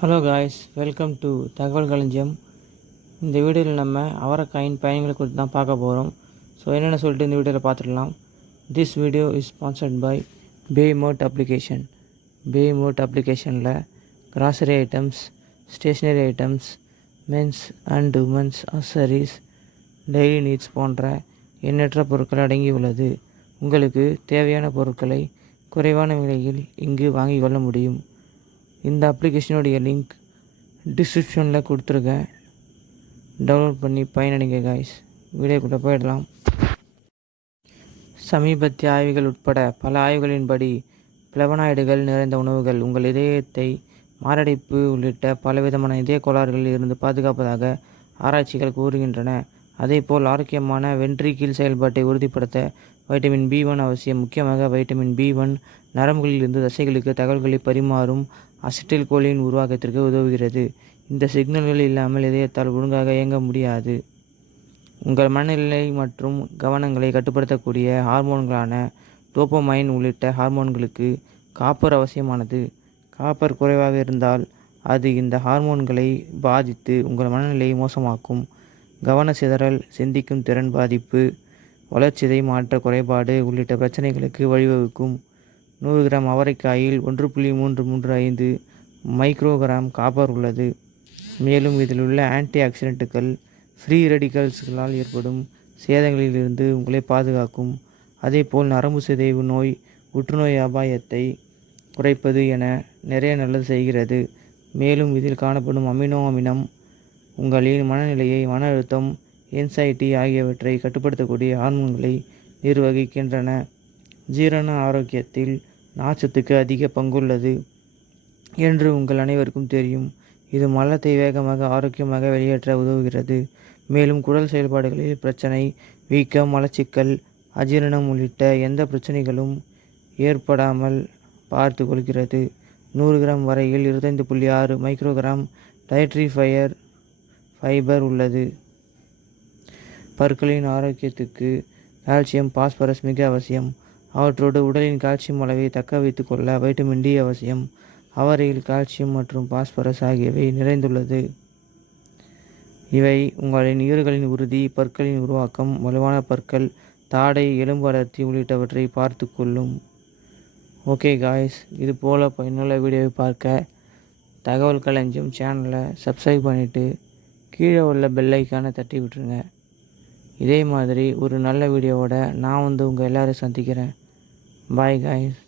Hello guys, welcome to தகவல் களஞ்சியம். இந்த வீடியோவில் நம்ம அவரைக்காயின் பயன்களை குறித்து தான் பார்க்க போகிறோம். ஸோ என்னென்ன சொல்லிட்டு இந்த வீடியோவில் பார்த்துடலாம். This video is sponsored by Paymode application. Paymode அப்ளிகேஷனில் grocery items, stationery items, men's and women's accessories, daily needs போன்ற எண்ணற்ற பொருட்கள் அடங்கியுள்ளது. உங்களுக்கு தேவையான பொருட்களை குறைவான விலையில் இங்கு வாங்கிக் கொள்ள முடியும். இந்த அப்ளிகேஷனுடைய லிங்க் டிஸ்கிரிப்ஷனில் கொடுத்துருக்கேன். டவுன்லோட் பண்ணி பயனடைங்க காய்ஸ். வீடியோக்குள்ளே போயிடலாம். சமீபத்திய ஆய்வுகள் உட்பட பல ஆய்வுகளின்படி பிளவனாய்டுகள் நிறைந்த உணவுகள் உங்கள் இதயத்தை, மாரடைப்பு உள்ளிட்ட பலவிதமான இதய கோளாறுகளில் இருந்து பாதுகாப்பதாக ஆராய்ச்சிகள் கூறுகின்றன. அதேபோல் ஆரோக்கியமான வென்ட்ரிக்கிள் செயல்பாட்டை உறுதிப்படுத்த வைட்டமின் B1 அவசியம். முக்கியமாக வைட்டமின் B1 நரம்புகளில் இருந்து தசைகளுக்கு தகவல்களை பரிமாறும் அசிட்டில் கோலின் உருவாக்கத்திற்கு உதவுகிறது. இந்த சிக்னல்கள் இல்லாமல் இதயத்தால் ஒழுங்காக இயங்க முடியாது. உங்கள் மனநிலை மற்றும் கவனங்களை கட்டுப்படுத்தக்கூடிய ஹார்மோன்களான டோபமைன் உள்ளிட்ட ஹார்மோன்களுக்கு காப்பர் அவசியமானது. காப்பர் குறைவாக இருந்தால் அது இந்த ஹார்மோன்களை பாதித்து உங்கள் மனநிலையை மோசமாக்கும். கவன சிதறல், சிந்திக்கும் திறன் பாதிப்பு, வளர்சிதை மாற்ற குறைபாடு உள்ளிட்ட பிரச்சனைகளுக்கு வழிவகுக்கும். 100 கிராம் அவரைக்காயில் 1.335 மைக்ரோகிராம் காப்பர் உள்ளது. மேலும் இதில் உள்ள ஆன்டி ஆக்சிடென்ட்டுகள் ஃப்ரீ ரெடிக்கல்ஸ்களால் ஏற்படும் சேதங்களிலிருந்து உங்களை பாதுகாக்கும். அதேபோல் நரம்பு சிதைவு நோய், புற்றுநோய் அபாயத்தை குறைப்பது என நிறைய நல்லது செய்கிறது. மேலும் இதில் காணப்படும் அமினோ அமிலம் உங்களின் மனநிலையை, மன அழுத்தம், என்சைட்டி ஆகியவற்றை கட்டுப்படுத்தக்கூடிய ஹார்மோன்களை நிர்வகிக்கின்றன. ஜீரண ஆரோக்கியத்தில் நார்ச்சத்துக்கு அதிக பங்குள்ளது என்று உங்கள் அனைவருக்கும் தெரியும். இது மலத்தை வேகமாக, ஆரோக்கியமாக வெளியேற்ற உதவுகிறது. மேலும் குடல் செயல்பாடுகளில் பிரச்சனை, வீக்கம், மலச்சிக்கல், அஜீரணம் உள்ளிட்ட எந்த பிரச்சனைகளும் ஏற்படாமல் பார்த்து கொள்கிறது. 100 கிராம் வரையில் 25.6 மைக்ரோகிராம் டயட்ரி ஃபைபர் உள்ளது. பற்களின் ஆரோக்கியத்துக்கு கால்சியம், பாஸ்பரஸ் மிக அவசியம். அவற்றோடு உடலின் கால்சியம் அளவை தக்க வைத்துக் கொள்ள வைட்டமின் D அவசியம். அவரையில் கால்சியம் மற்றும் பாஸ்பரஸ் ஆகியவை நிறைந்துள்ளது. இவை உங்களின் ஈறுகளின் உறுதி, பற்களின் உருவாக்கம், வலுவான பற்கள், தாடை, எலும்பு அடர்த்தி உள்ளிட்டவற்றை பார்த்து கொள்ளும். ஓகே காய்ஸ், இது போல் பயனுள்ள வீடியோவை பார்க்க தகவல் களஞ்சியம் சேனலை சப்ஸ்கிரைப் பண்ணிவிட்டு கீழே உள்ள பெல் ஐக்கானை தட்டி விட்டுருங்க. இதே மாதிரி ஒரு நல்ல வீடியோவோட நான் உங்கள் எல்லோரும் சந்திக்கிறேன். Bye guys.